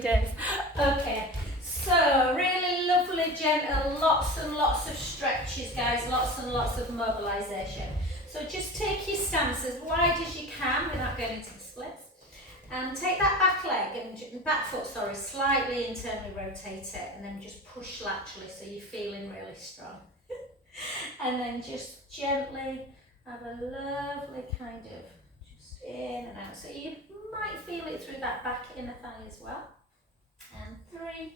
Days. Okay, so really lovely, gentle, lots and lots of stretches, guys, lots and lots of mobilization. So just take your stance as wide as you can without going into the splits, and take that back leg and back foot, sorry, slightly internally rotate it, and then just push laterally so you're feeling really strong. And then just gently have a lovely kind of just in and out. So you might feel it through that back inner thigh as well. And 3,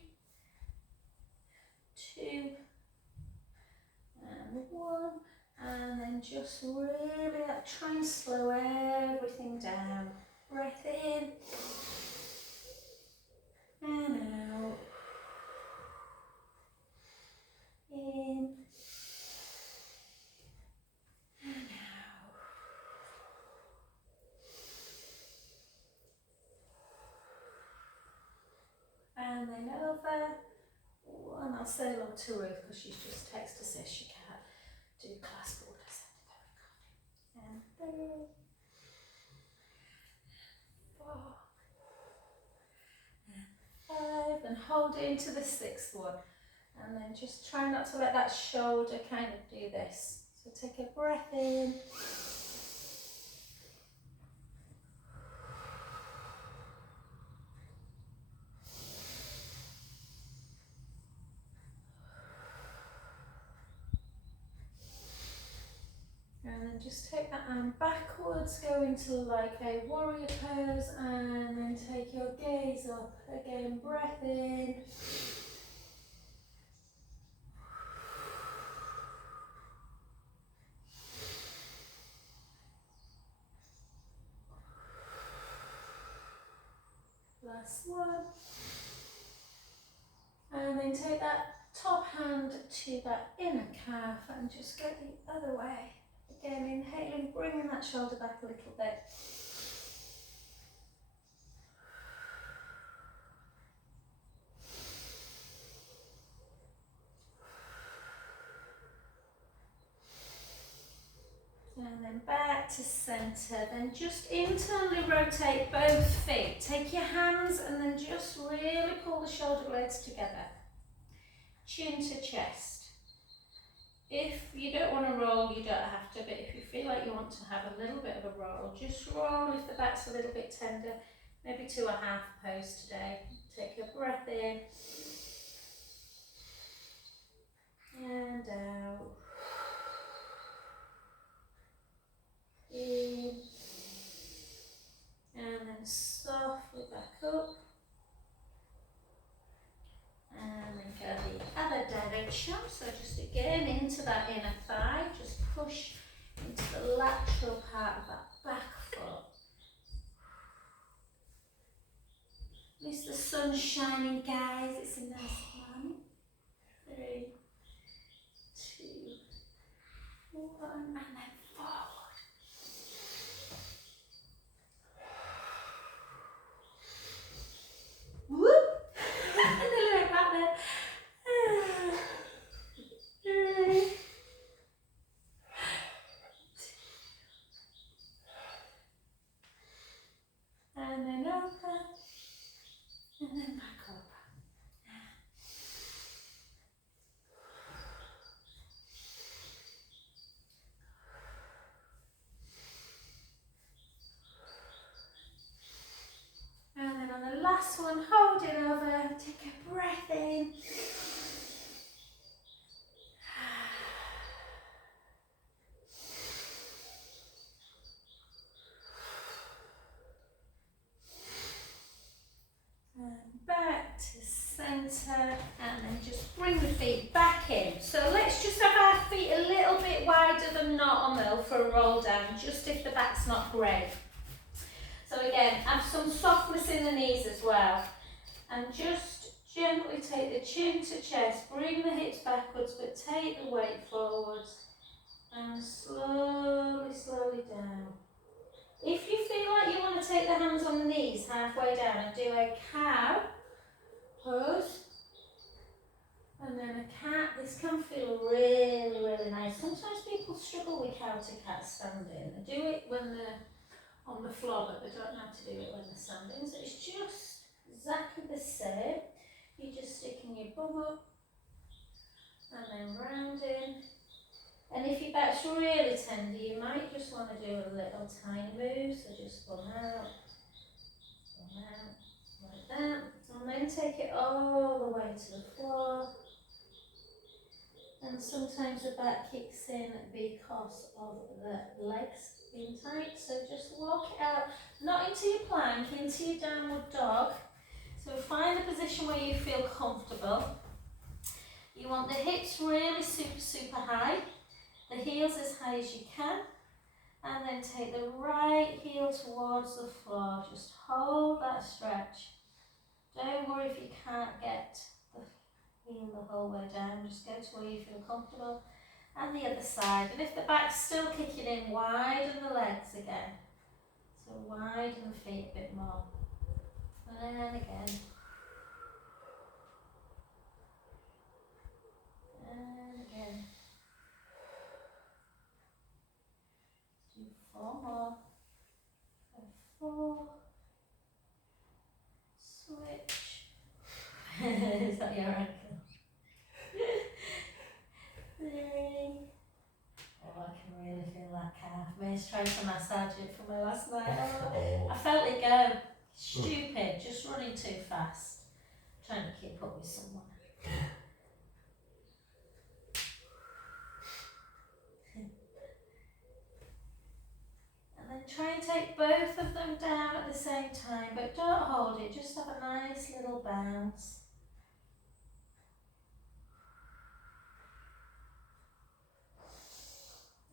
2, and 1, and then just really try and slow everything down. Breath in and out. In and out. And then over. And I'll say hello to Ruth because she's just texted to say she can't do class board. I sent her the recording. And 3, 4, and 5, and hold into the 6th one. And then just try not to let that shoulder kind of do this. So take a breath in. And then just take that arm backwards, go into like a warrior pose, and then take your gaze up. Again, breath in. Last one. And then take that top hand to that inner calf and just go the other way. Again, inhaling, bringing that shoulder back a little bit. And then back to centre. Then just internally rotate both feet. Take your hands and then just really pull the shoulder blades together. Chin to chest. If you don't want to roll, you don't have to, but if you feel like you want to have a little bit of a roll, just roll if the back's a little bit tender, maybe to a half pose today. Take your breath in and out. In and then softly back up. And then go the other direction, so just again into that inner thigh, just push into the lateral part of that back foot. At least the sun's shining, guys, it's a nice one. 3, 2, 1, and then forward. Whoop! A little bit back there. 3, 2, and then over, and then back up. And then on the last one, hold it over, take a breath in. And back to centre, and then just bring the feet back in. So let's just have our feet a little bit wider than normal for a roll down, just if the back's not great. So again, have some softness in the knees as well. And just gently take the chin to chest, bring the hips backwards, but take the weight forwards. And slowly, slowly down. If you feel like you want to take the hands on the knees halfway down and do a cow pose, and then a cat, this can feel really, really nice. Sometimes people struggle with cow to cat standing. They do it when they're on the floor, but they don't know how to do it when they're standing. So it's just exactly the same. You're just sticking your bum up and then rounding. And if your back's really tender, you might just want to do a little tiny move. So just bum out, like that. And then take it all the way to the floor. And sometimes the back kicks in because of the legs being tight. So just walk it out, not into your plank, into your downward dog. So find a position where you feel comfortable. You want the hips really super high, the heels as high as you can, and then take the right heel towards the floor. Just hold that stretch. Don't worry if you can't get the heel the whole way down, just go to where you feel comfortable. And the other side. And if the back's still kicking in, widen the legs again. So widen the feet a bit more. And again. And again. Do 4 more. 4. Switch. Is that your ankle? 3. Oh, I can really feel that calf. May's trying to massage it for me last night. Oh, I felt it go. Stupid, just running too fast. Trying to keep up with someone. And then try and take both of them down at the same time, but don't hold it, just have a nice little bounce.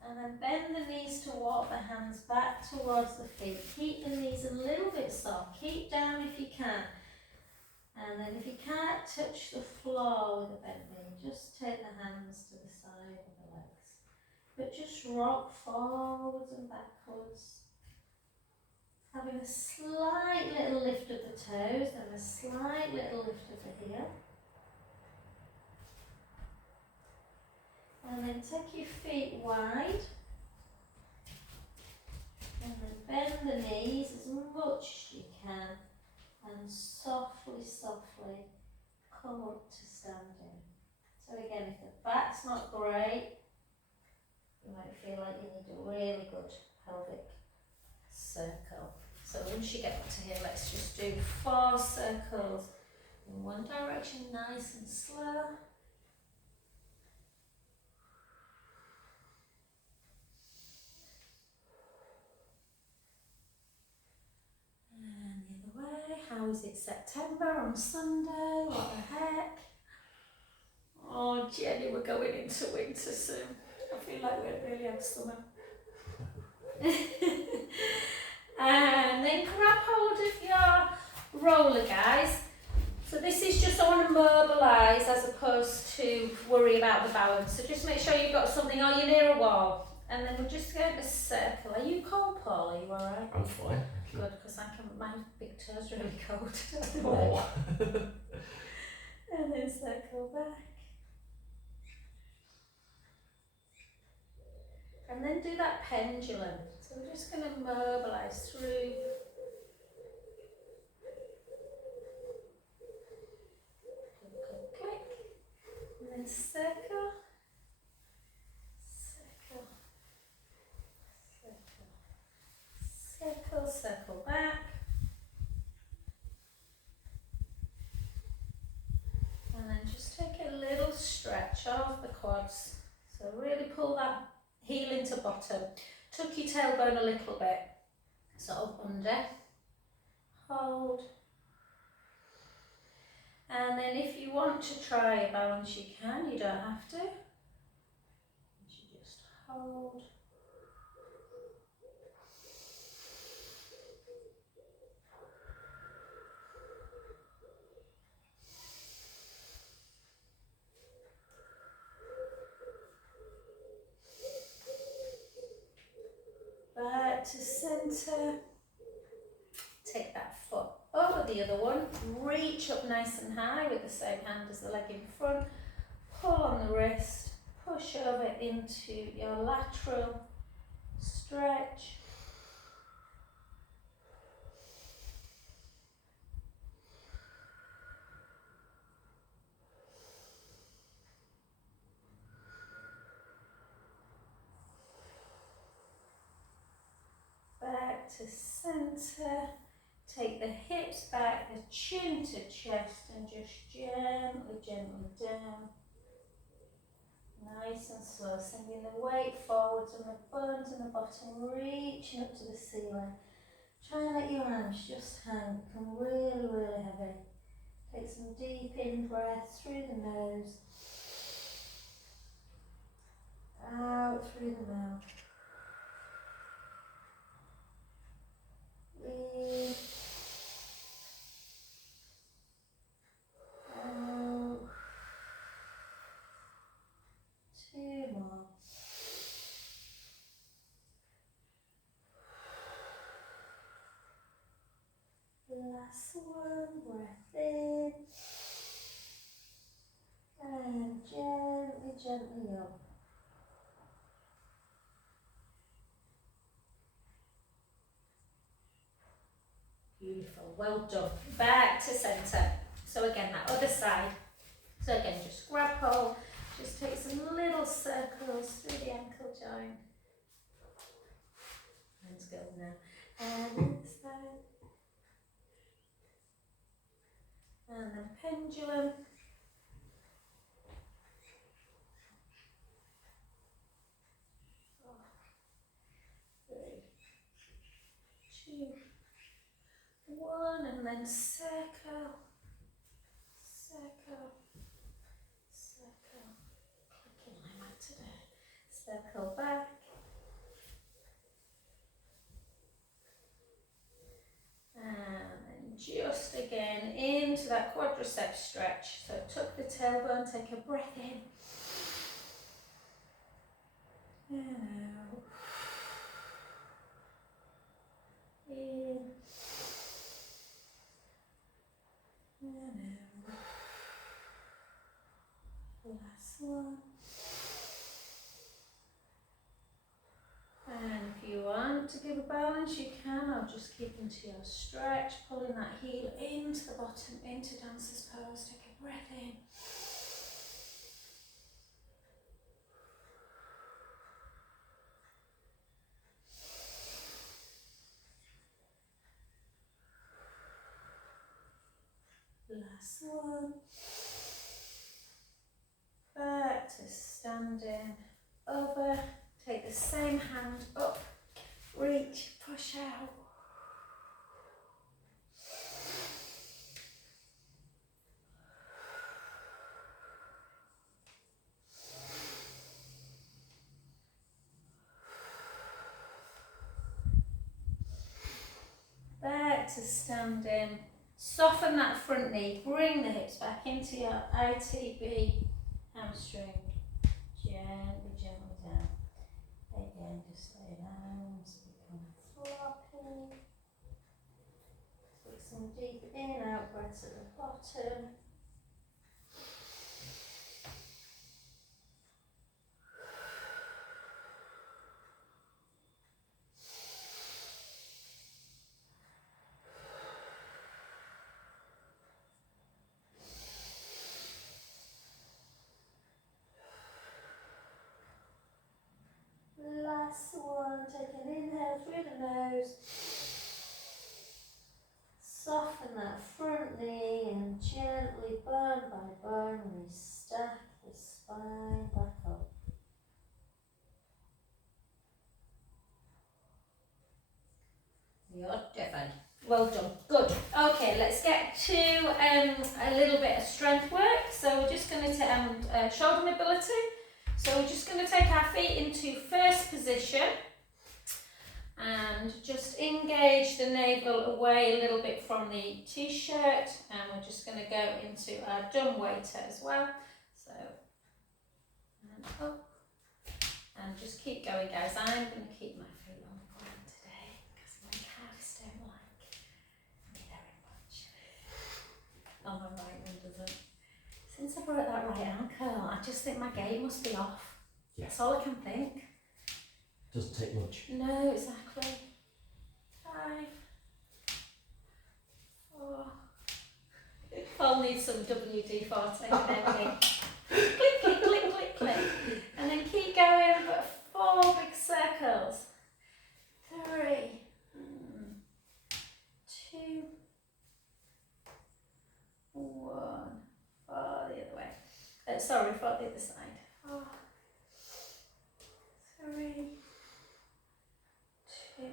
And then bend the knees to walk the hands back towards the feet. Keep the knees a little bit soft. Keep down if you can. And then if you can't touch the floor with a bent knee, just take the hands to the side of the legs. But just rock forwards and backwards. Having a slight little lift of the toes, then a slight little lift of the heel. And then take your feet wide. And then bend the knees as much as you can. And softly come up to standing. So again, if the back's not great, you might feel like you need a really good pelvic circle. So once you get to here, let's just do 4 circles in one direction, nice and slow. And the other way. How is it September on Sunday? What the heck? Oh Jenny, we're going into winter soon. I feel like we don't really have summer. And then grab hold of your roller, guys. So this is just I want to mobilise as opposed to worry about the balance. So just make sure you've got something or you're near a wall. And then we're just going to circle. Are you cold, Paul? Are you alright? I'm fine. Good, because my big toes are really cold. Oh. And then circle back. And then do that pendulum. So we're just going to mobilise through. Click. And then circle. Circle. Circle. Circle, circle back. And then just take a little stretch of the quads. So really pull that heel into bottom. Tuck your tailbone a little bit. So up under. Hold. And then if you want to try a balance, you can. You don't have to. You just hold. Back to centre. Take that foot over the other one. Reach up nice and high with the same hand as the leg in front. Pull on the wrist. Push over into your lateral stretch. back to centre. Take the hips back, the chin to chest, and just gently, gently down. Nice and slow, sending the weight forwards and the bones in the bottom reaching up to the ceiling. Try and let your arms just hang, become really, really heavy. Take some deep in breaths through the nose, out through the mouth. In, out. 2 more. Last one, breath in. And gently, gently up. Beautiful, well done. Back to centre. So again, that other side. So again, just grab hold, just take some little circles through the ankle joint. Let's go now. And this side. And then pendulum. 4, 3, 2, 1, and then circle, circle, circle. Clicking like that today. Circle back. And just again into that quadriceps stretch. So tuck the tailbone, take a breath in. And out. In. And out. Last one. And if you want to give a balance, you can. I'll just keep into your stretch, pulling that heel into the bottom, into dancer's pose. Take a breath in. Last one. Back to standing. Over. Take the same hand up. Reach. Push out. Back to standing. Soften that front knee, bring the hips back into your ITB hamstring. Gently, gently down. Again, just lay down, so become floppy. Take some deep in, out breaths at the bottom. Last one, take an inhale through the nose. Soften that front knee and gently, bone by bone, we stack the spine back up. You're different. Well done. Good. Okay, let's get to a little bit of strength work. So we're just going to shoulder mobility. So we're just going to take our feet into first position and just engage the navel away a little bit from the t-shirt, and we're just going to go into our dumb waiter as well. So, and up, and just keep going, guys. I'm going to keep my feet on the ground today because my calves don't like me very much. Oh, my right one doesn't. Since I broke that right ankle, I just think my gait must be off. Yeah. That's all I can think. Doesn't take much. No, exactly. 5, 4. Paul needs some WD-40 and everything. Click, click, click, click, click. And then keep going, but 4 big circles. 3. Sorry, for the other side. 4, 3, 2,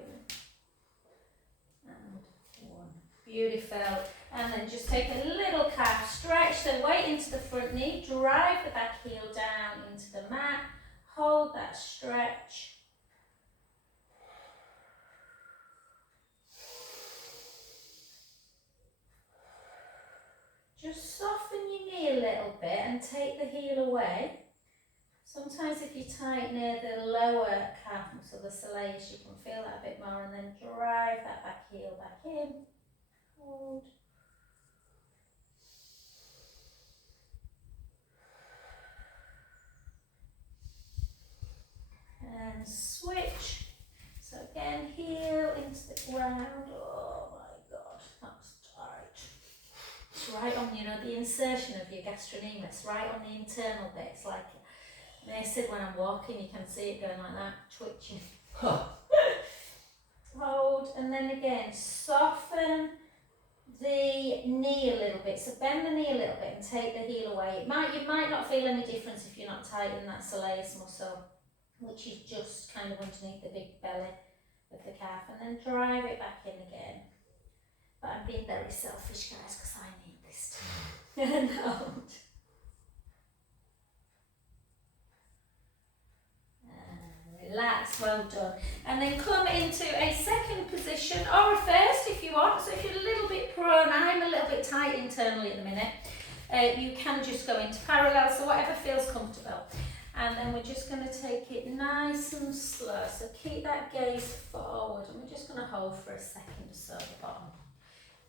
and 1. Beautiful. And then just take a little calf stretch, the weight into the front knee, drive the back heel down into the mat, hold that stretch. Just soften your knee a little bit and take the heel away. Sometimes if you tighten near the lower calf muscle, the soleus, you can feel that a bit more, and then drive that back heel back in. Hold. And switch. So again, heel into the ground. Oh my God, that's tight. It's right on, you know, the insertion of your gastrocnemius, right on the internal bit. It's like, they said when I'm walking, you can see it going like that, twitching. Hold, and then again, soften the knee a little bit. So bend the knee a little bit and take the heel away. You might not feel any difference if you're not tightening that soleus muscle, which is just kind of underneath the big belly of the calf, and then drive it back in again. But I'm being very selfish, guys, because I need this too. And hold. Relax, well done. And then come into a second position, or a first if you want. So if you're a little bit prone, I'm a little bit tight internally at the minute, you can just go into parallel, so whatever feels comfortable. And then we're just going to take it nice and slow. So keep that gaze forward, and we're just going to hold for a second or so at the bottom.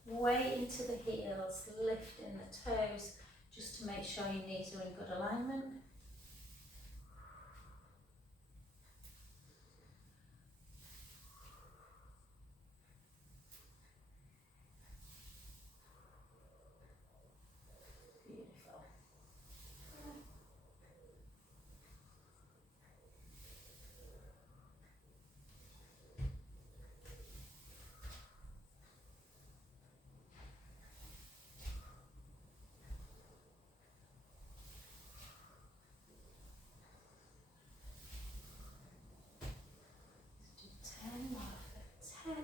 Weight into the heels, lifting the toes, just to make sure your knees are in good alignment. Beautiful. 10 more. 10, 9,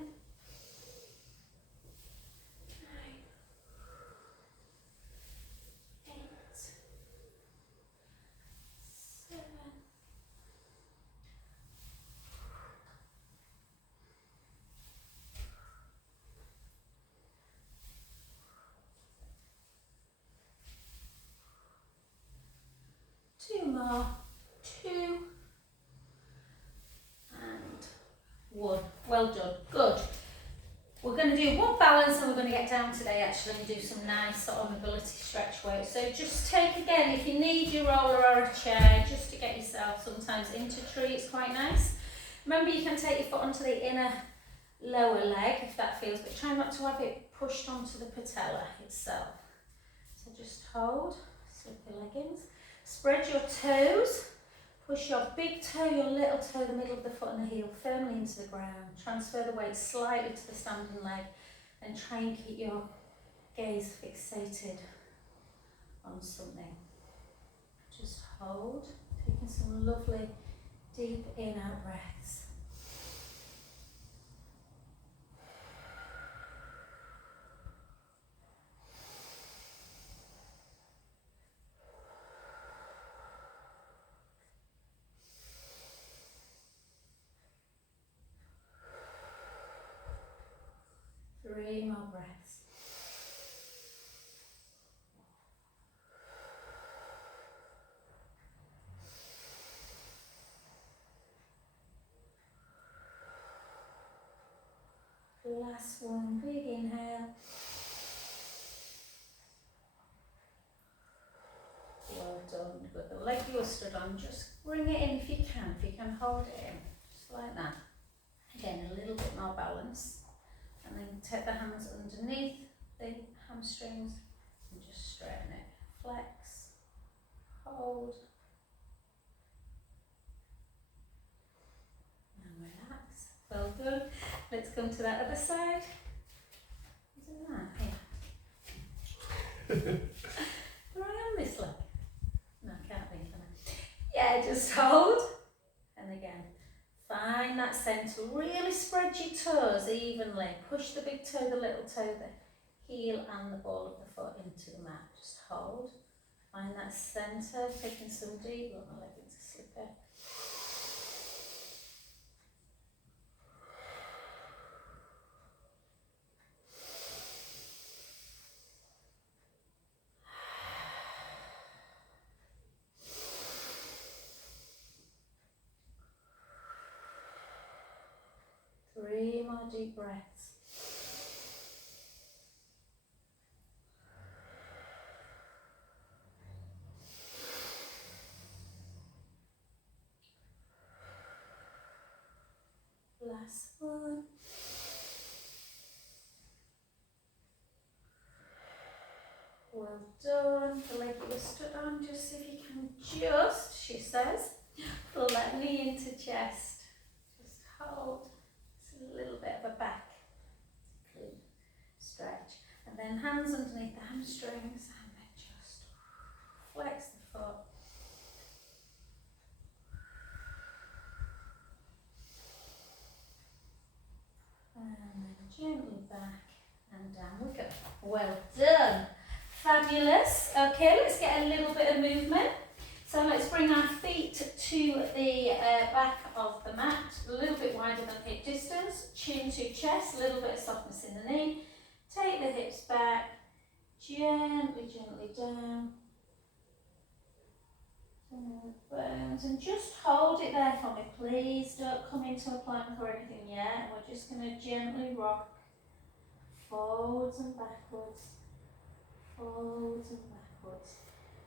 8, 7, 2 more, 2, and 1. Well done, good. We're going to do one balance, and we're going to get down today actually and do some nice sort of mobility stretch work. So just take again, if you need your roller or a chair, just to get yourself sometimes into tree, it's quite nice. Remember, you can take your foot onto the inner lower leg if that feels, but try not to have it pushed onto the patella itself. So just hold, slip your leggings, spread your toes. Push your big toe, your little toe, the middle of the foot and the heel firmly into the ground. Transfer the weight slightly to the standing leg, and try and keep your gaze fixated on something. Just hold, taking some lovely deep in-out breaths. Three more breaths. Last one, big inhale. Well done, good. The leg you stood on, just bring it in if you can. If you can hold it in, just like that. Again, a little bit more balance. And then take the hands underneath the hamstrings and just straighten it. Flex, hold, and relax. Well done. Let's come to that other side. Isn't that? Here. Try on this leg. Yeah, just hold. And again, find that centre. Really spread your toes evenly. Push the big toe, the little toe, the heel and the ball of the foot into the mat. Just hold. Find that centre, taking some deep, not my leg into slipper. Three more deep breaths. Last one. Well done. The leg you were stood on, just see if you can just, she says, let knee into chest. Just hold. It's a little bit of a back stretch. And then hands underneath the hamstrings and then just flex the foot. And then gently back and down we go. Well done. Fabulous. Okay, let's get a little bit of movement. So let's bring our feet to the back of the mat, a little bit wider than hip distance, chin to chest, a little bit of softness in the knee. Take the hips back, gently down. Bones, and just hold it there for me, please. Don't come into a plank or anything yet. We're just going to gently rock forwards and backwards, forwards and backwards,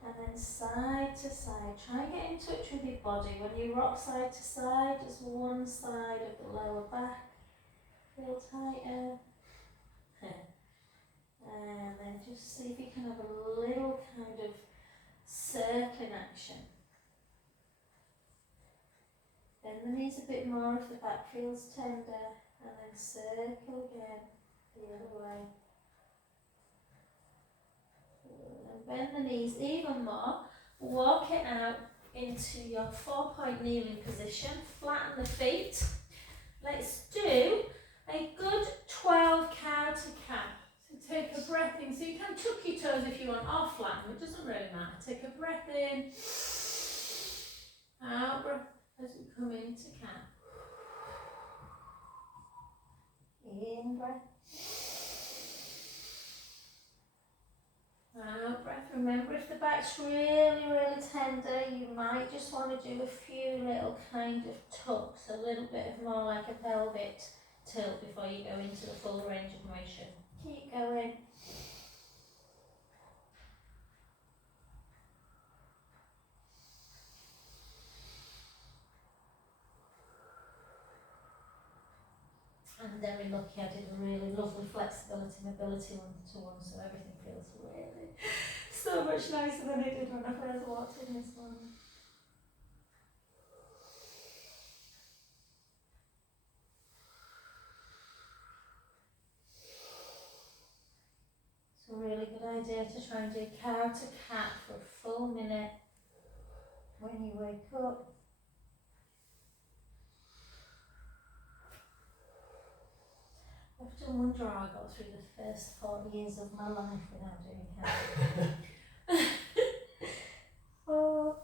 and then side to side. Try and get in touch with your body. When you rock side to side, just one side of the lower back feel tighter. And then just see if you can have a little kind of circling action. Bend the knees a bit more if the back feels tender, and then circle again the other way. And bend the knees even more. Walk it out into your 4-point kneeling position. Flatten the feet. Let's do a good 12 cow to calf. So take a breath in. So you can tuck your toes if you want, or flatten. It doesn't really matter. Take a breath in. Out breath as we come into calf. In breath. Out breath. Remember, if the back's really tender, you might just want to do a few little kind of tucks, a little bit of more like a pelvic tilt before you go into the full range of motion. Keep going. I'm very lucky. I did a really lovely flexibility, mobility one-to-one, so everything feels really so much nicer than it did when I first walked in this morning. It's a really good idea to try and do cow to cat for a full minute when you wake up. I often wonder how I got through the first 40 years of my life without doing cow. 4,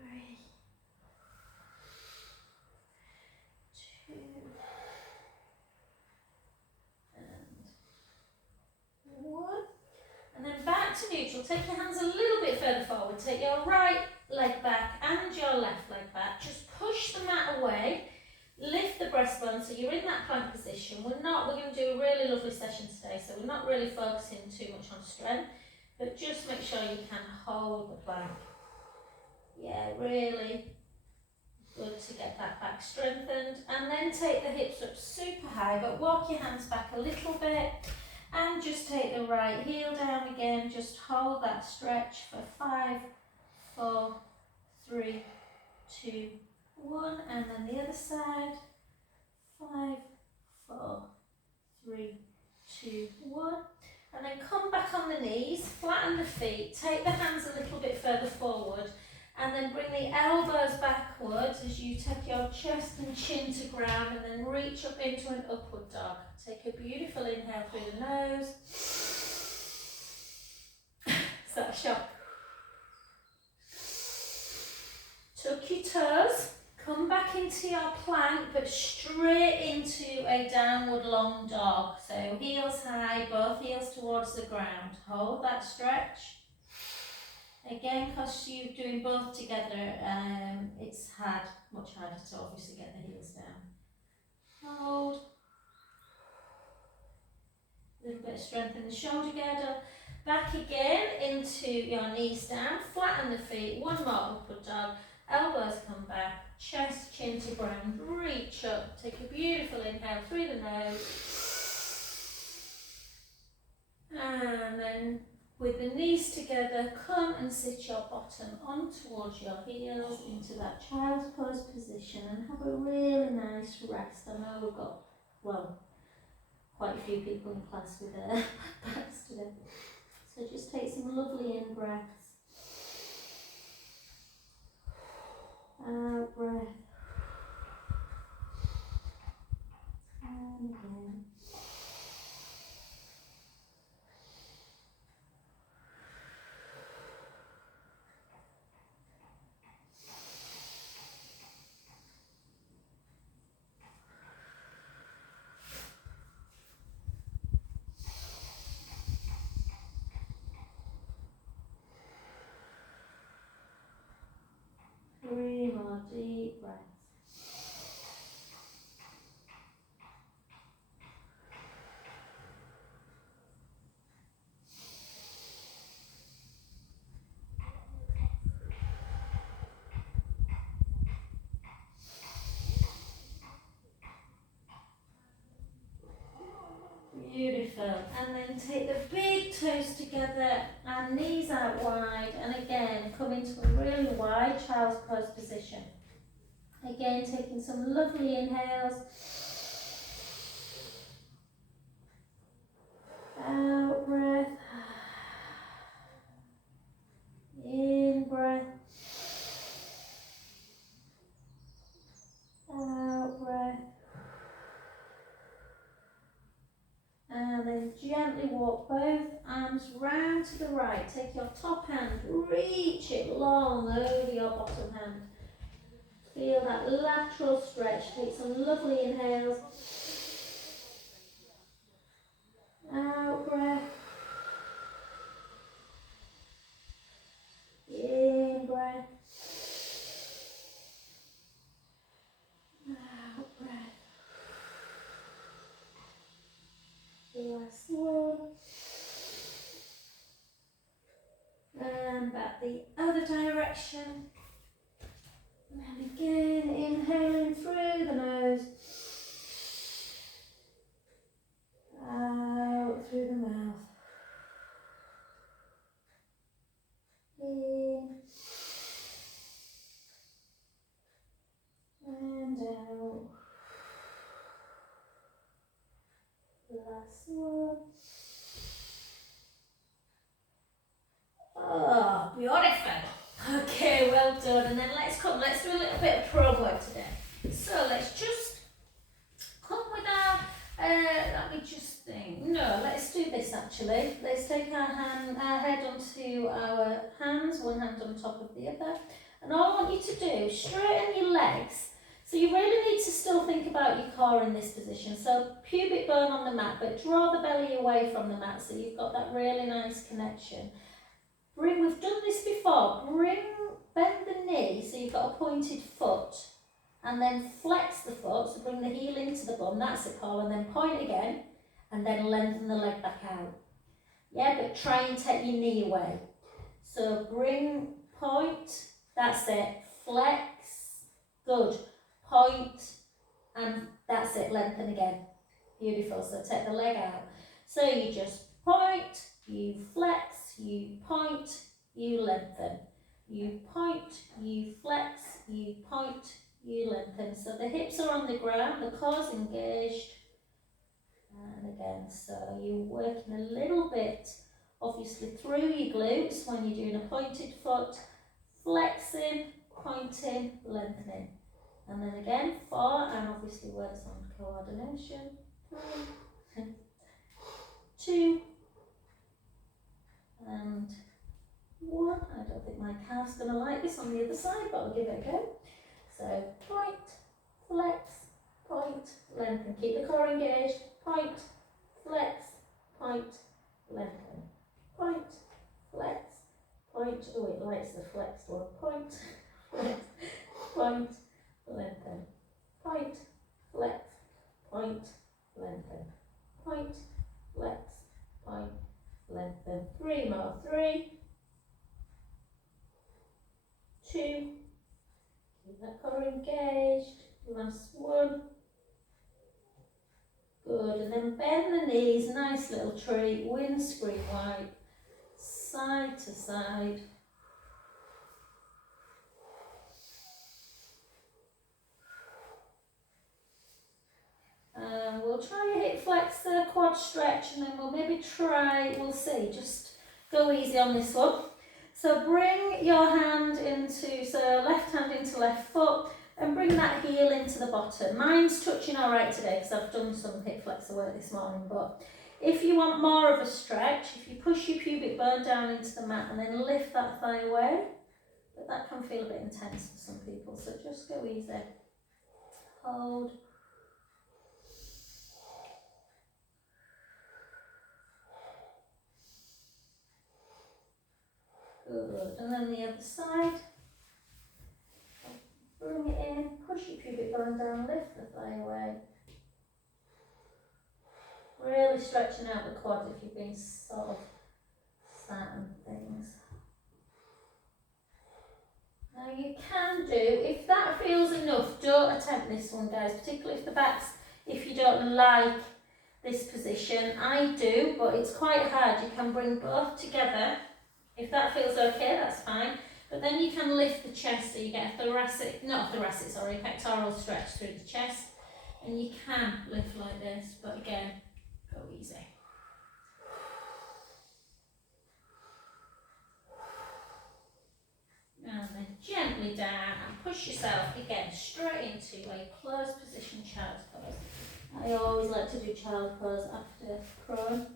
3, 2, and 1. And then back to neutral. Take your hands a little bit further forward. Take your right leg back and your left leg back. Just push the mat away. Lift the breastbone so you're in that plank position. We're going to do a really lovely session today, so we're not really focusing too much on strength, but just make sure you can hold the plank. Yeah, really good to get that back strengthened. And then take the hips up super high, but walk your hands back a little bit and just take the right heel down again. Just hold that stretch for 5, 4, 3, 2, 1, and then the other side. 5, 4, 3, 2, 1. And then come back on the knees, flatten the feet, take the hands a little bit further forward, and then bring the elbows backwards as you take your chest and chin to ground, and then reach up into an upward dog. Take a beautiful inhale through the nose. Is that a shock? Tuck your toes, come back into your plank, but straight into a downward long dog. So heels high, both heels towards the ground. Hold that stretch. Again, because you're doing both together, it's much harder to obviously get the heels down. Hold. A little bit of strength in the shoulder girdle. Back again into your knees down, flatten the feet, one more upward dog. Elbows come back, chest, chin to ground, reach up, take a beautiful inhale through the nose. And then with the knees together, come and sit your bottom on towards your heels into that child's pose position and have a really nice rest. I know we've got, well, quite a few people in class with their backs today. So just take some lovely in breaths. Out breath. And again. Three more deep breaths. Beautiful. And then take the big toes together and knees out wide. And again, come into a really wide child's pose position. Again, taking some lovely inhales. Out breath. In breath. Out breath. And then gently walk both arms round to the right. Take your top hand, reach it long over your bottom hand. Feel that lateral stretch. Take some lovely inhales. Out breath. In breath. Out breath. Last one. And back the other direction. And again, inhaling through the nose. Out through the mouth. In. And out. Last one. Oh, beautiful. Okay, well done. And then let's do a little bit of pro work today. So let's just come with our, let me just think. No, let's do this actually. Let's take our head onto our hands, one hand on top of the other. And all I want you to do is straighten your legs. So you really need to still think about your core in this position. So pubic bone on the mat, but draw the belly away from the mat so you've got that really nice connection. We've done this before, bend the knee so you've got a pointed foot and then flex the foot, so bring the heel into the bum, that's it Paul, and then point again and then lengthen the leg back out. Yeah, but try and take your knee away. So bring, point, that's it, flex, good, point, and that's it, lengthen again. Beautiful, so take the leg out. So you just point, you flex, you point, you lengthen. You point, you flex, you point, you lengthen. So the hips are on the ground, the core's engaged. And again, so you're working a little bit, obviously through your glutes when you're doing a pointed foot, flexing, pointing, lengthening. And then again, 4, and obviously works on coordination. 3, 2, and 1. I don't think my calf's going to like this on the other side, but I'll give it a go. So point, flex, point, lengthen. Keep the core engaged. Point, flex, point, lengthen. Point, flex, point. Oh, it likes the flexed one. Point, flex, point, lengthen. Point, flex, point, lengthen. Point, flex, point, lengthen. 3 more. 3, 2. Keep that core engaged. Last 1. Good. And then bend the knees. Nice little tree. Windscreen wide. Side to side. And we'll try a hip flex, the quad stretch, and then we'll maybe try, we'll see, just go easy on this one. So bring your hand into, so left hand into left foot, and bring that heel into the bottom. Mine's touching all right today because I've done some hip flexor work this morning, but if you want more of a stretch, if you push your pubic bone down into the mat and then lift that thigh away, but that can feel a bit intense for some people, so just go easy. Hold. Good, and then the other side. Bring it in, push your pubic bone down, lift the thigh away. Really stretching out the quad if you've been sort of sat and things. Now you can do, if that feels enough, don't attempt this one guys, particularly if you don't like this position. I do, but it's quite hard. You can bring both together. If that feels okay, that's fine. But then you can lift the chest so you get a pectoral stretch through the chest. And you can lift like this, but again, go easy. And then gently down and push yourself again straight into a closed position child's pose. I always like to do child pose after prone.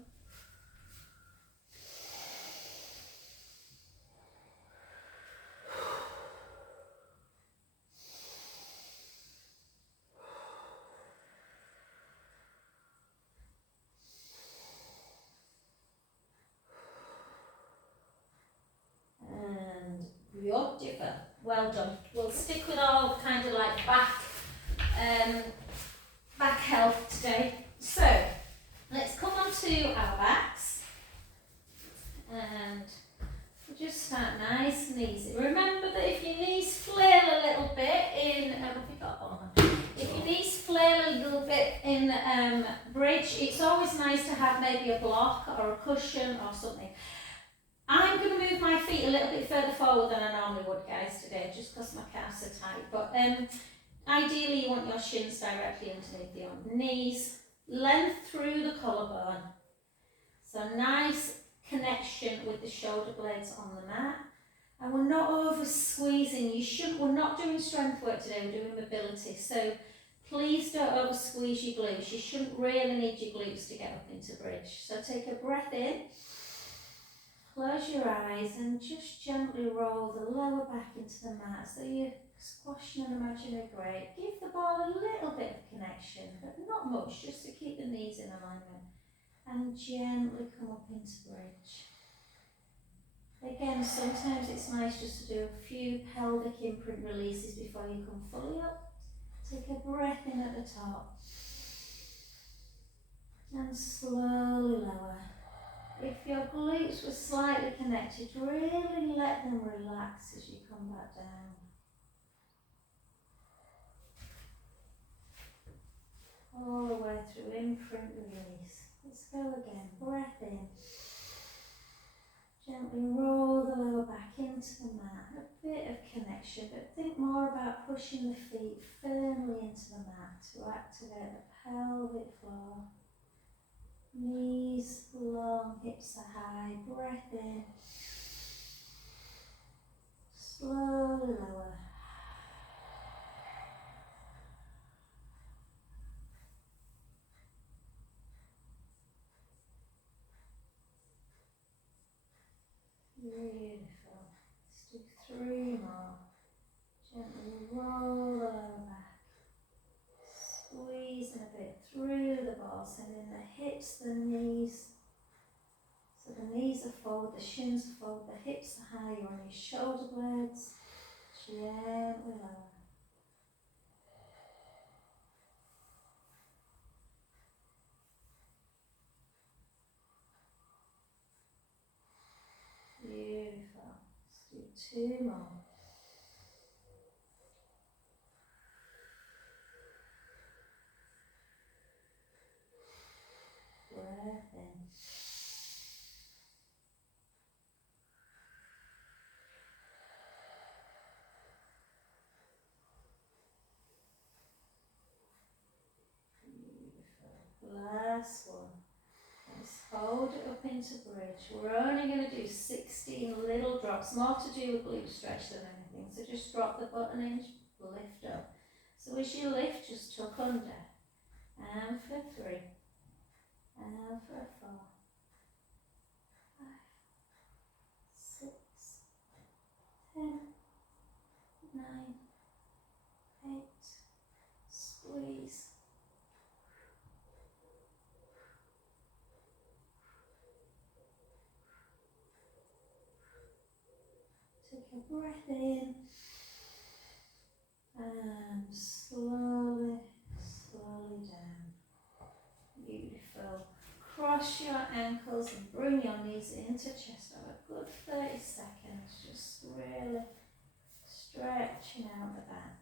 Beautiful, well done. We'll stick with all kind of like back health today. So let's come on to our backs and we'll just start nice and easy. Remember that if your knees flail a little bit if your knees flail a little bit in bridge, it's always nice to have maybe a block or a cushion or something. I'm going to move my feet a little bit further forward than I normally would, guys, today, just because my calves are tight. But ideally, you want your shins directly underneath your knees, length through the collarbone. So nice connection with the shoulder blades on the mat. And we're not over squeezing. We're not doing strength work today, we're doing mobility. So please don't over squeeze your glutes. You shouldn't really need your glutes to get up into bridge. So take a breath in. Close your eyes and just gently roll the lower back into the mat so you're squashing an imaginary grate. Give the ball a little bit of connection, but not much, just to keep the knees in alignment. And gently come up into bridge. Again, sometimes it's nice just to do a few pelvic imprint releases before you come fully up. Take a breath in at the top. And slowly lower. If your glutes were slightly connected, really let them relax as you come back down. All the way through, imprint release. Let's go again, breath in. Gently roll the lower back into the mat, a bit of connection, but think more about pushing the feet firmly into the mat to activate the pelvic floor. Knees long, hips are high, breath in. Slowly lower. Beautiful. Let's do 3 more. Gently roll the lower back. Squeezing a bit through the ball, sending the hips, the knees. So the knees are forward, the shins are forward, the hips are high, you're on your shoulder blades. Gently lower. Beautiful. Let's do 2 more. Breath in. Beautiful. Last one. Let's hold it up into bridge. We're only going to do 16 little drops, more to do with glute stretch than anything. So just drop the button in, lift up. So as you lift, just tuck under. And for 3. And for 4. 5, 6, 10, 9, 8. Squeeze. Take a breath in. And slowly, slowly down. Beautiful. Cross your ankles and bring your knees into chest. Have a good 30 seconds. Just really stretching out the back.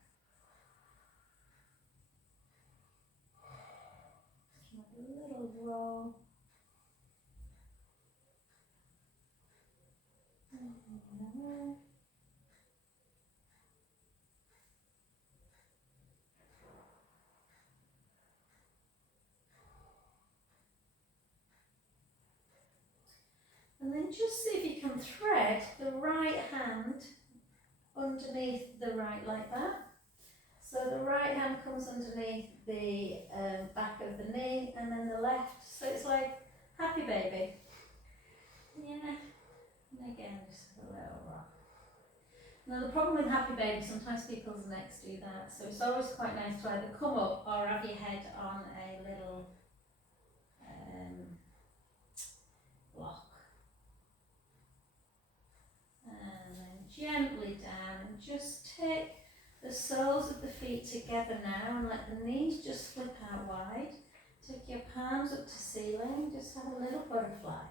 Give a little roll. And then just see if you can thread the right hand underneath the right like that. So the right hand comes underneath the back of the knee and then the left. So it's like happy baby. Yeah. And again, just a little rock. Now the problem with happy baby, sometimes people's necks do that. So it's always quite nice to either come up or have your head on a little block. And then gently down and just take the soles of the feet together now and let the knees just flip out wide. Take your palms up to ceiling, just have a little butterfly.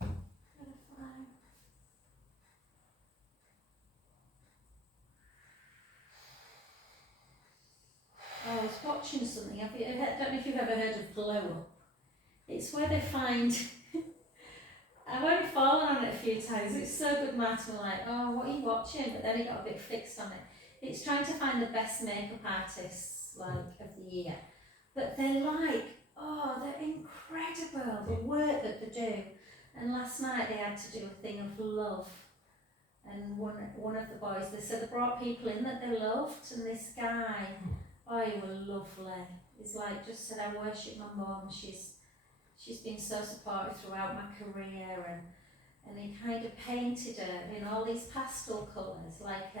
Butterfly. Oh, I was watching something, I don't know if you've ever heard of glow up. It's where they find, I've only fallen on it a few times, it's so good, Martin, we're like, oh, what are you watching? But then he got a bit fixed on it. It's trying to find the best makeup artists, like, of the year. But they're like, oh, they're incredible, the work that they do. And last night they had to do a thing of love. And one of the boys, they said they brought people in that they loved, and this guy, oh, he was lovely. He's like, just said, I worship my mum, she's been so supportive throughout my career, and he kind of painted her in all these pastel colours, like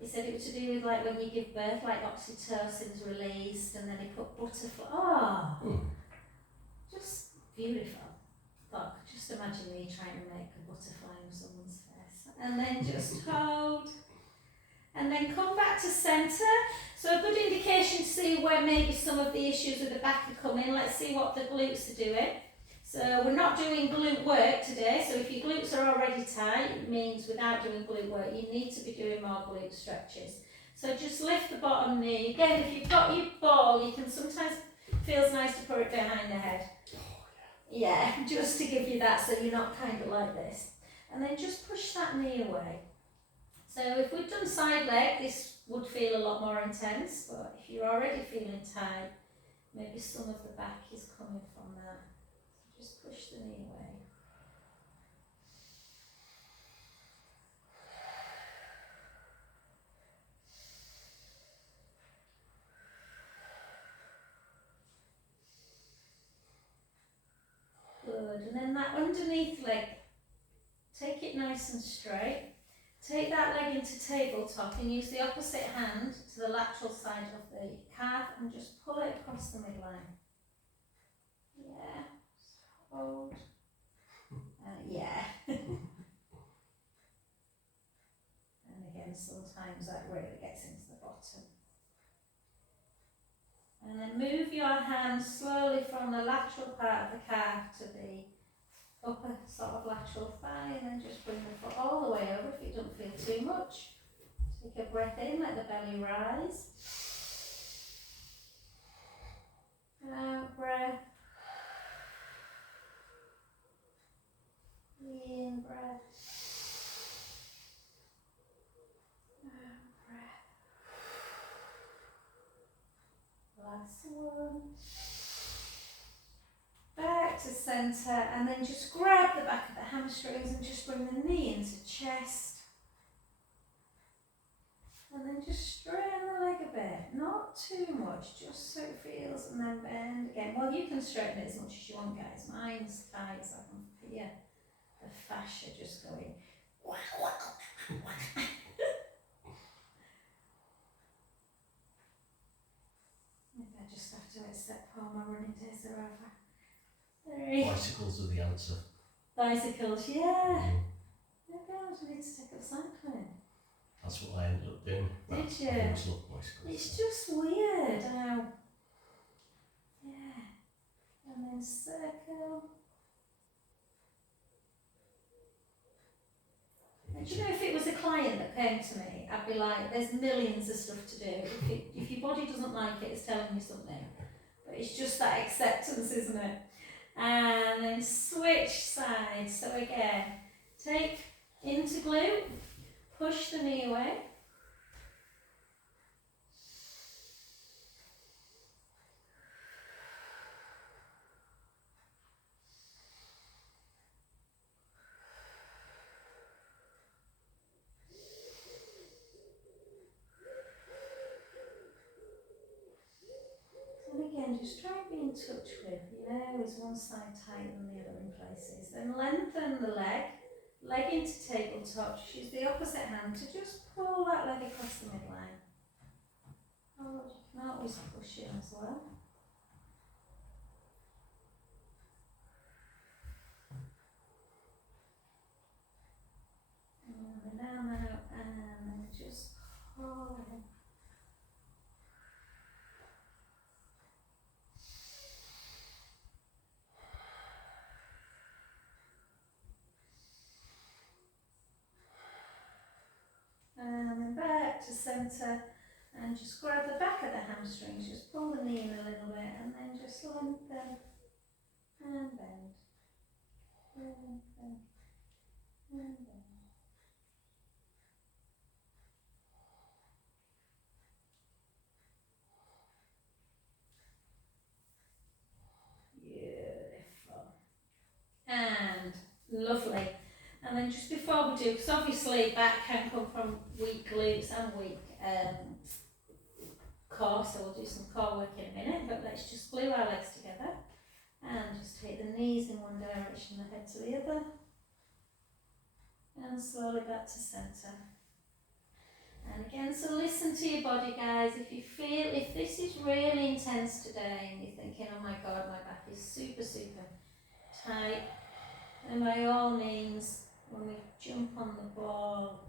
he said it was to do with like when you give birth, like oxytocin's released, and then he put butterfly, just beautiful. Thought, just imagine me trying to make a butterfly in someone's face. And then just hold, and then come back to centre. So a good indication to see where maybe some of the issues with the back are coming. Let's see what the glutes are doing. So we're not doing glute work today, so if your glutes are already tight, it means without doing glute work, you need to be doing more glute stretches. So just lift the bottom knee. Again, if you've got your ball, you can sometimes, feels nice to put it behind the head. Yeah, just to give you that so you're not kind of like this. And then just push that knee away. So if we've done side leg, this would feel a lot more intense, but if you're already feeling tight, maybe some of the back is coming from that. So just push the knee away. Good, and then that underneath leg, take it nice and straight. Take that leg into tabletop and use the opposite hand to the lateral side of the calf and just pull it across the midline. Yeah, just hold. Yeah. And again, sometimes that really gets into the bottom. And then move your hand slowly from the lateral part of the calf to the upper sort of lateral thigh, and then just bring the foot all the way over if it don't feel too much. Take a breath in, let the belly rise. Out breath. In breath. Out breath. Last one. Back to centre, and then just grab the back of the hamstrings and just bring the knee into chest. And then just straighten the leg a bit, not too much, just so it feels, and then bend again. Well, you can straighten it as much as you want, guys. Mine's tight, so I can feel the fascia just going. Maybe I just have to accept all my running days are over. 3. Bicycles are the answer. Bicycles, yeah. Maybe I need to take up cycling. That's what I ended up doing. Did you? I always loved bicycles. It's just weird how, yeah. And then circle. And do you know, if it was a client that came to me, I'd be like, there's millions of stuff to do. If your body doesn't like it, it's telling you something. But it's just that acceptance, isn't it? And then switch sides. So again, take into glute, push the knee away. And again, just try and be in touch with, is one side tighter than the other in places. Then lengthen the leg into tabletop. Use the opposite hand to just pull that leg across the midline. Oh, you can always push it as well. And then down out, and then just pull it. And then back to centre, and just grab the back of the hamstrings, just pull the knee in a little bit, and then just lengthen and bend. Lengthen and bend. Beautiful. And lovely. And then just before we do, because obviously back can come from weak glutes and weak core, so we'll do some core work in a minute, but let's just glue our legs together and just take the knees in one direction, the head to the other, and slowly back to centre. And again, so listen to your body, guys. If you feel, if this is really intense today and you're thinking, oh my god, my back is super tight, then by all means, when we jump on the ball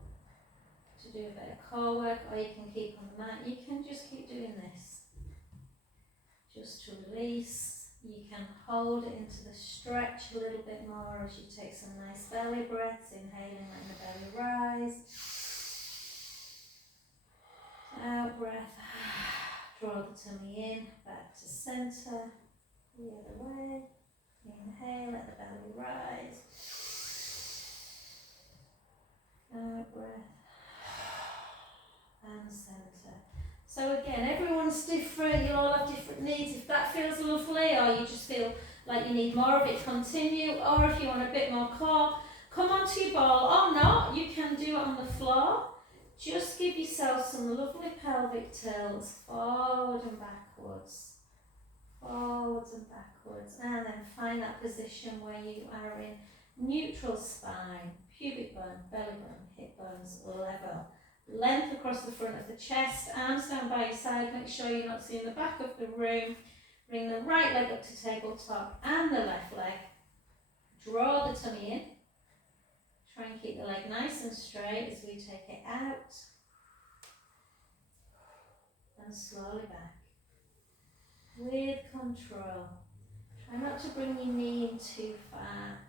to do a bit of core work, or you can keep on the mat, you can just keep doing this. Just to release, you can hold it into the stretch a little bit more as you take some nice belly breaths, inhaling, letting the belly rise. Out breath, draw the tummy in, back to centre, the other way. Inhale, let the belly rise. Out breath and centre. So again, everyone everyone's different, you all have different needs. If that feels lovely, or you just feel like you need more of it, continue. Or if you want a bit more core, come onto your ball, or not, you can do it on the floor. Just give yourself some lovely pelvic tilts, forward and backwards, forwards and backwards, and then find that position where you are in neutral spine, pubic bone, belly bone, hip bones level. Length across the front of the chest, arms down by your side, make sure you're not seeing the back of the room. Bring the right leg up to tabletop and the left leg. Draw the tummy in. Try and keep the leg nice and straight as we take it out. And slowly back. With control. Try not to bring your knee in too far.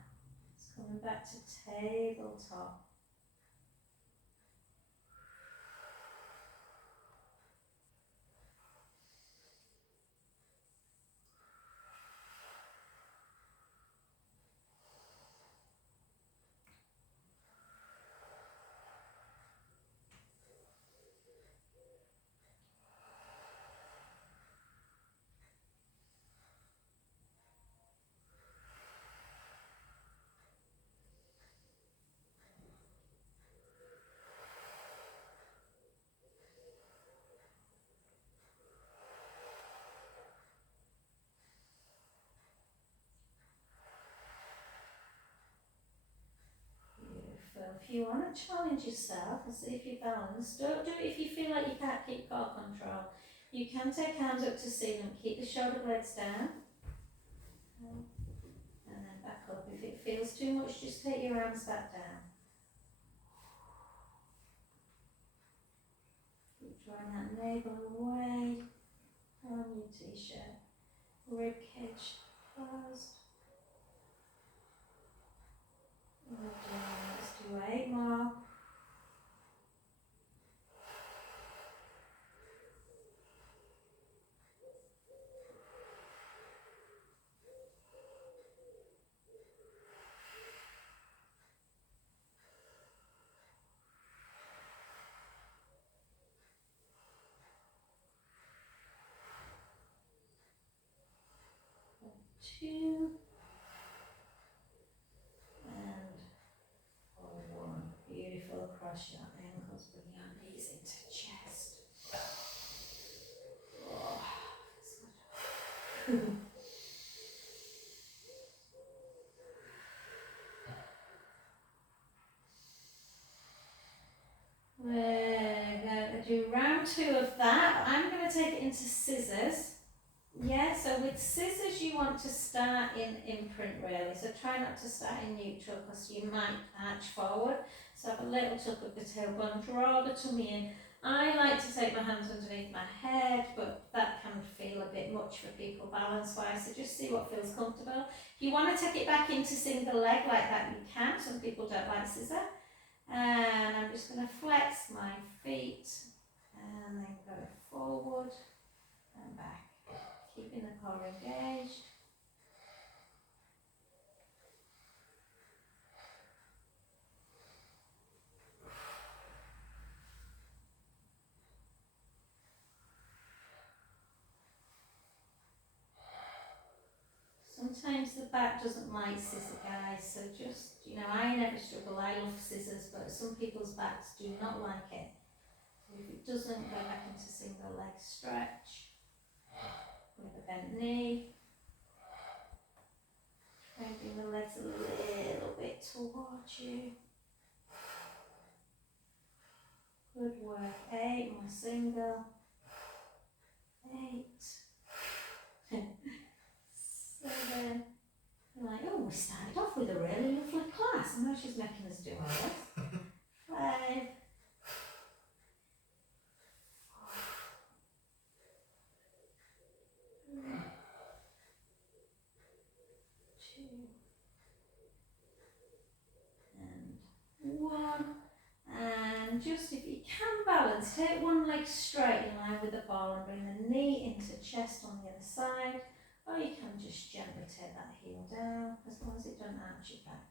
It's coming back to tabletop. If you want to challenge yourself and see if you're balanced, don't do it if you feel like you can't keep core control. You can take hands up to ceiling, keep the shoulder blades down, and then back up. If it feels too much, just take your arms back down. Keep drawing that navel away from your t-shirt. Rib cage closed. Let's do 8 more. Two and 1. Beautiful. Cross your ankles, bring your knees into chest. Oh, that's good. We're going to do round 2 of that. I'm going to take it into scissors. Yeah, so with scissors you want to start in imprint really, so try not to start in neutral because you might arch forward. So have a little tuck of the tailbone, draw the tummy in. I like to take my hands underneath my head, but that can feel a bit much for people balance wise, so just see what feels comfortable. If you want to take it back into single leg like that, you can. Some people don't like scissor. And I'm just going to flex my feet and then go forward and back. Keeping the core engaged. Sometimes the back doesn't like scissor guys, so just, I never struggle, I love scissors, but some people's backs do not like it. So if it doesn't, go back into single leg stretch with a bent knee. Try and bring the legs a little bit towards you. Good work. 8 more single. 8. 7. You're like, oh, we started off with a really lovely class, and now she's making us do all this. 5. 2 and 1. And just if you can balance, take one leg straight in line with the ball and bring the knee into chest on the other side, or you can just gently take that heel down as long as it doesn't arch your back.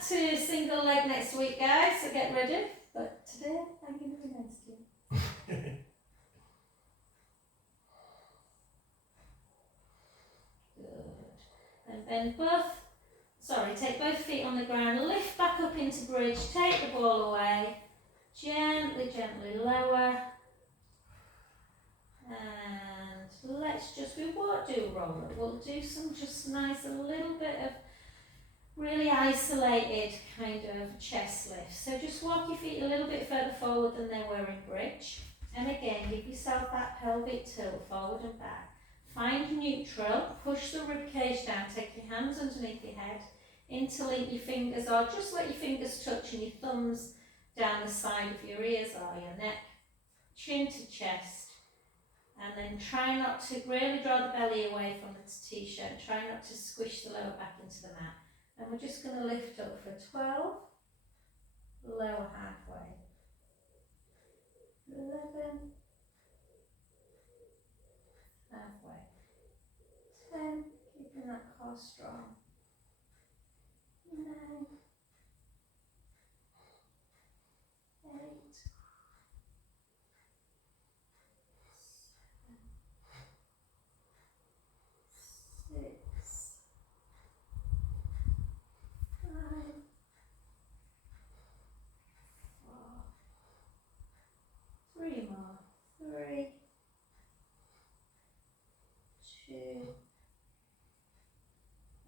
back to single leg next week, guys, so get ready. But today, I'm going to be nice to you. Good. And then take both feet on the ground, lift back up into bridge, take the ball away, gently, gently lower. And we won't do roller, we'll do some just nice, a little bit of really isolated kind of chest lift. So just walk your feet a little bit further forward than they were in bridge. And again, give yourself that pelvic tilt forward and back. Find neutral, push the rib cage down, take your hands underneath your head, interlink your fingers or just let your fingers touch and your thumbs down the side of your ears or your neck, chin to chest. And then try not to really draw the belly away from the t-shirt, try not to squish the lower back into the mat. And we're just going to lift up for 12, lower halfway, 11, halfway, 10, keeping that core strong, 9, 8, 7, 6, 5, 4, 3 more, 3, 2,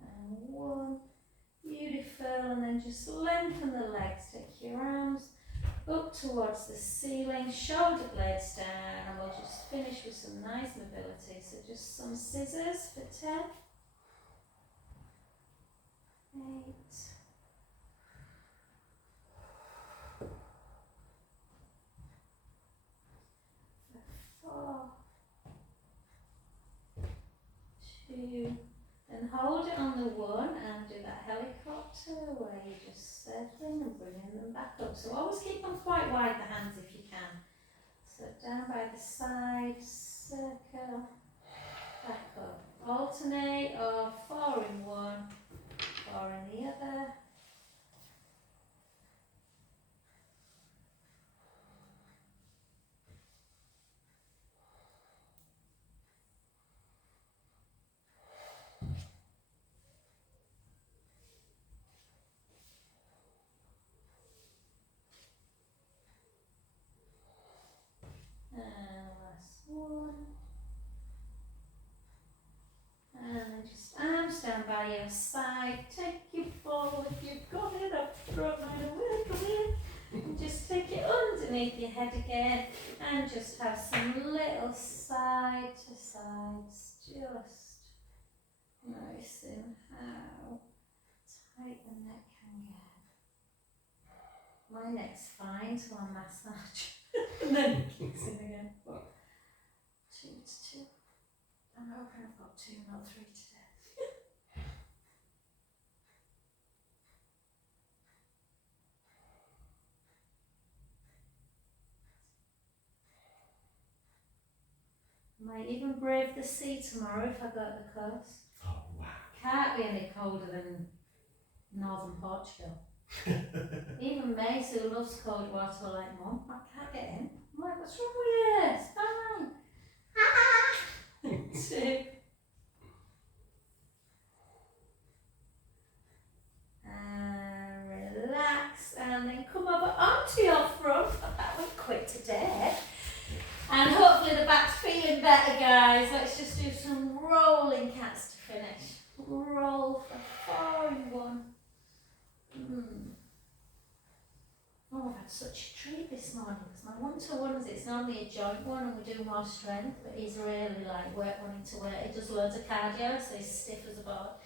and 1. Beautiful, and then just lengthen the legs, take your arms up towards the ceiling, shoulder blades down, and we'll just finish with some nice mobility. So just some scissors for 10, 8, 4, 2, and hold it on the 1 and do that helicopter where you're just circling and bringing them back up. So always keep them quite wide, the hands, if you can. So down by the side, circle, back up. Alternate or 4 in one, 4 in the other. And last one. And then just arms down by your side. Take your ball if you've got it. I've brought mine away from you. And just take it underneath your head again. And just have some little side to sides. Just noticing how tight the neck can get. My neck's fine till I massage. And then it kicks in again. But 2 to 2. I'm hoping I've got 2, not 3 today. Might even brave the sea tomorrow if I go to the coast. Oh, wow. Can't be any colder than northern Portugal. Even Mace, who loves cold water like Mum, I can't get in. I'm like, what's wrong with you? It's fine. 2. And relax, and then come over onto your front. Oh, that went quick today. And hopefully the back's feeling better, guys. Let's just do some rolling cats to finish. Roll for 4 in 1. Oh, I've had such a treat this morning because my one-to-ones, it's normally a joint one and we do more strength, but he's really like wanting to work. He does loads of cardio, so he's stiff as a board.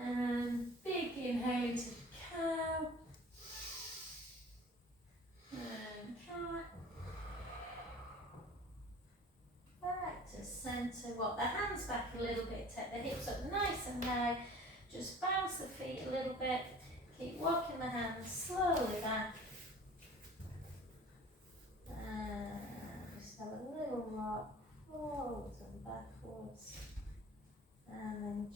And big inhale into the cow. And cat. Back to centre. Walk the hands back a little bit. Take the hips up nice and high. Just bounce the feet a little bit. Keep walking the hands slowly back. And just have a little rock forwards and backwards. And then